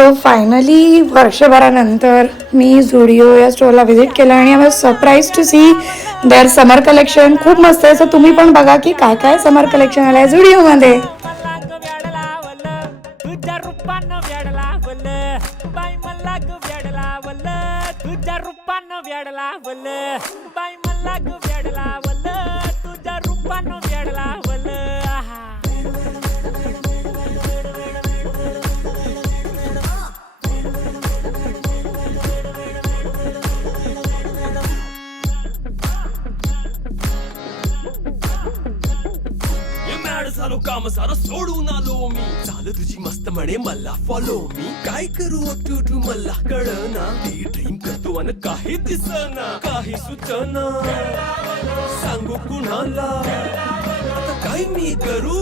So finally वर्षभरानंतर मी झुडिओ या स्टोअरला व्हिजिट केलं आणि I was surprise to see their summer collection. खूप मस्त आहे. सो तुम्ही पण बघा की काय काय समर कलेक्शन आलं आहे झुडिओमध्ये. झालो काम सारं सोडून आलो मी. झालं तुझी मस्त म्हणे मला फॉलो मी. काय करू टू मला कळना. ती ड्रीम करतो आणि काही दिसना. काही सुचना सांगू कुणाला आता काय मी करू.